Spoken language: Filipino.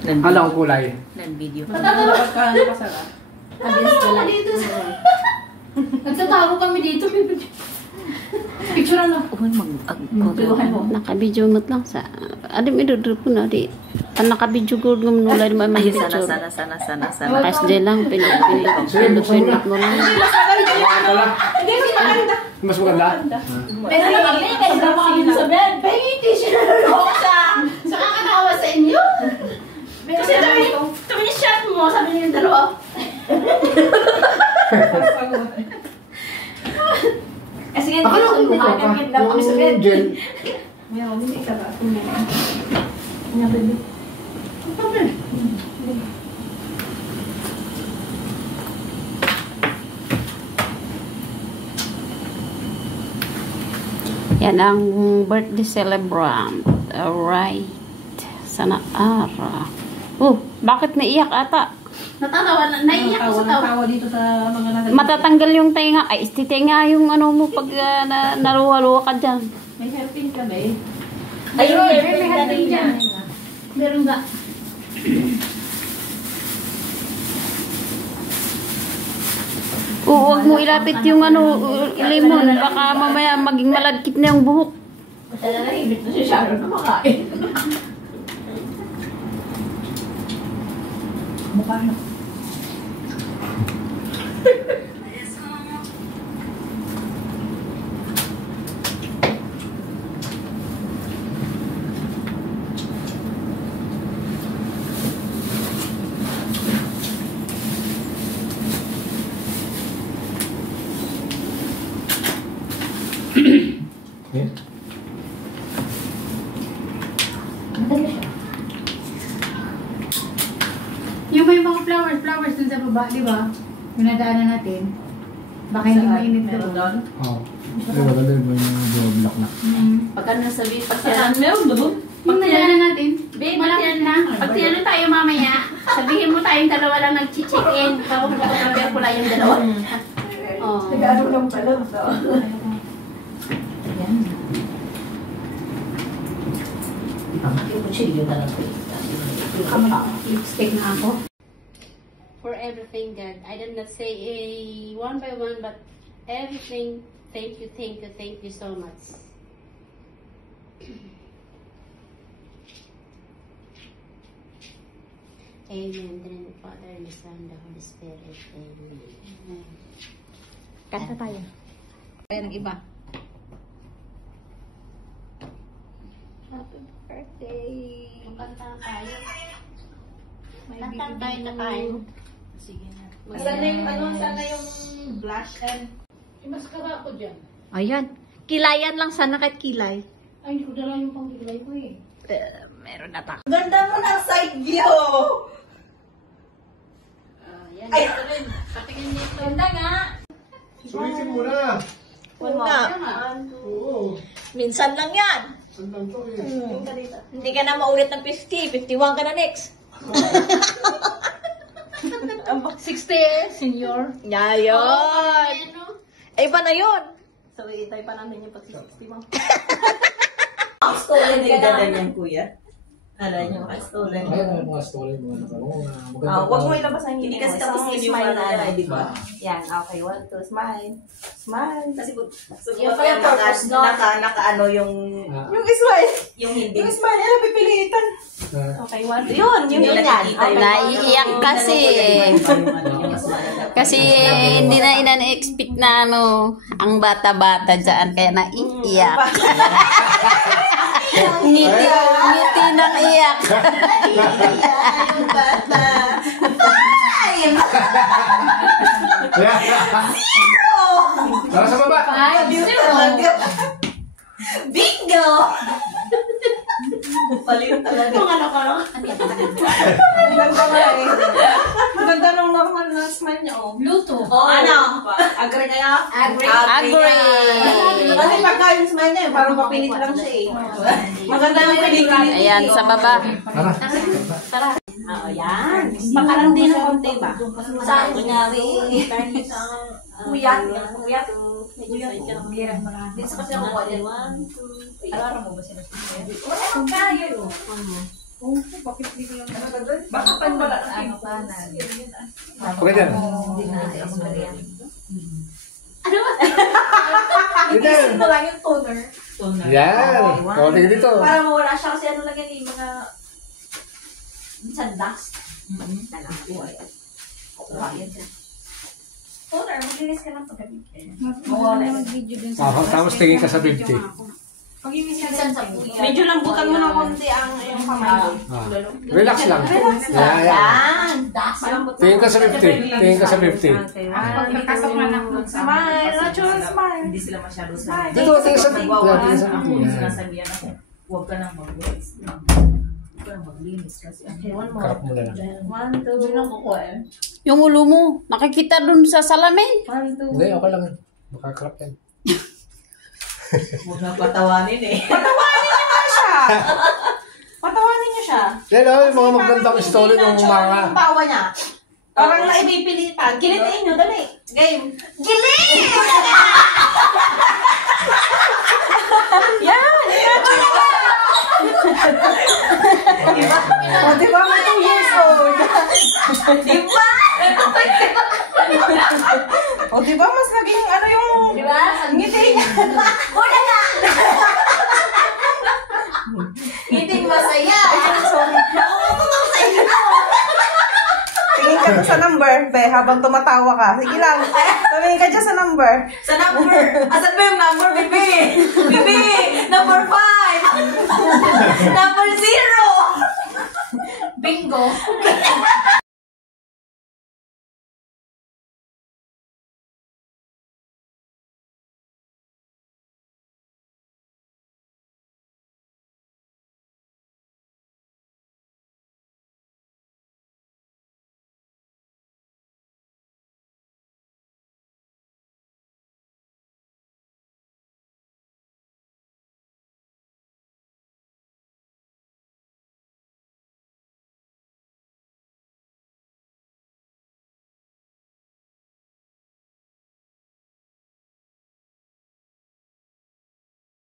Kala ko kulay. Nan-video. Matatawag ka na kasara. Against the light. Nagtatago kami dito. Picture na. Nakabidyo mo lang sa... Adim idudro po na di. Nakabidyo ko ngunulay mo may picture. Sana. Kasde lang, pinipindot mo lang. Mas maganda? Pero kami, kaya ba kami sa bed? Pengi, hindi siya nalulok sa kakatawa sa inyo. Kasi tuloy yung shot mo, sabi niyo yung dalawa. Kasi nga, hindi na kami sa bed. Meron, hindi ka ba? Nga, baby. Yan ang birthday celebrant. Alright. Sana ara. Bakit naiyak ata? Natatawa, naiiyak ko sa tawa. Tawa dito sa mga nagagawin. Matatanggal yung tenga. Ay, tenga yung ano mo pag naruwa-luwa ka dyan. May hairpin ka ba eh? Ayun, may hatin dyan. Meron nga. Huwag mo ilapit yung lemon. Baka mamaya maging malagkit na yung buhok. Talaga, ibig na si Sharon na makain. Mukha na. Yung may mga flowers dun sa baba, di ba? Yung nadaanan natin. Baka hindi mainit Meron doon. doon? Oo. Ay, maganda yung block na. Pagka nasabi, Saan meron doon? Yung nadaanan natin. Babe, Malapit na. Pag tinanong tayo mamaya, sabihin mo tayong dalawa lang nag-check-in. Tapos mag-compare ko lang yung dalawa. Oh. Nag-ano lang pala. Ayan. Yung kutsilyo na lang. Lipstick na ako. For everything, God. I did not say one by one, but everything. Thank you so much. Amen. In the Father, and the Son, and the Holy Spirit. Amen. Kanta tayo. Kaya ng iba. Happy birthday. Kanta tayo. Kanta tayo na tayo. Sige na. Sana yung blush and... May maskara ako dyan. Ayan. Kilayan lang sana kahit kilay. Ay, hindi ko dala yung pang-kilay ko eh. Meron na ta. Ganda mo ng side view! Yan. Ay! Patingin dito. Ganda nga! Sulitin mo na! Una. Oo. Minsan lang yan. Sandang to eh. Hindi ka na maulit ng 50. 51 ka na next. 60 senior. Yayon! Ay, iba na yun. So, itay pa namin yung pag-60 mo. Stolen din ka ganyan, kuya. Alay niyo, stolen. Ay, mga stolen, mga nakalunga. Huwag mo ilabasan yun. Hindi kasi tapos smile na ano, di ba? Yan, okay. 1, 2, smile. Smile. Kasi Yung pala purpose, no? naka-ano yung... Ah. Yung smile. Yung hindi. Yung smile, ano, pipilitan. Okay, 1, 2. Yun yan. Okay. Naiiyak kasi. Kasi hindi na ina-expect na ang bata-bata dyan. Kaya naiiyak. Ngiti ng iyak. Yung bata. Tara sa baba! 5-0. Bingo! Palit talaga. Kung ano ka lang. Ganda nga eh. Ganda nung normal na smile niya, oh. Luto. Oh, ano? Agree kayo? Agree. Kasi pagka yung smile niya, parang papilit lang siya eh. Maganda yung kilig-kilig. Ayan, sa baba. Tara! Oo, yan. Pakalang din ng konti ba? Saan kunyari? Kuyat. Kuyat. Dito kasi ako kuha din. 1, 2, 3. Alam mo ba sila? Wala kang kaya yun. Baka panwala ano ka na. Okay din. Hindi na ako na yan. Dito. Isin mo lang yung toner. Yan. Konti dito. Para mawala siya kasi ano lang yan yung mga minsan dust. Kukuha yan siya. Toner, maglinis ka ng pagkabi. Tapos tingin ka sa 50. Minsan sa puya. Medyo lambutan mo ng konti ang iyong kamay. Relax lang. Yan. Yan, dust. Tingin ka sa 50. Tingin ka sa 50. Pagkakasok na lang. Smile, natural smile. Hindi sila masyado sa Dito, tingin sa 50. Tingin sa 50. Yan. sinasabihan ako, huwag ka nang mag-waste. Huwag ka nang maglinis kasi Karap mo na lang. 1, 2. Doon ang kukuha eh. Yung ulo mo, nakikita dun sa salamin. 1, 2. Hindi, okay lang yan. Makakarap yan. huwag na patawanin eh. Patawanin niyo siya. Yan o, yung mga magandang story ng mga... Yung tawa niya. Parang naipipilitan. Kilitain niyo, dali. Game. Gilit! Yan! O, diba? May 2 years old. Diba? O, diba mas naging ano yung Diba? ngiti niya? Wala na! Ngiting masaya. Tingin ka dun sa number, be, habang tumatawa ka. Sige lang. Tumingin ka dyan sa number. Sa number. Asan ba yung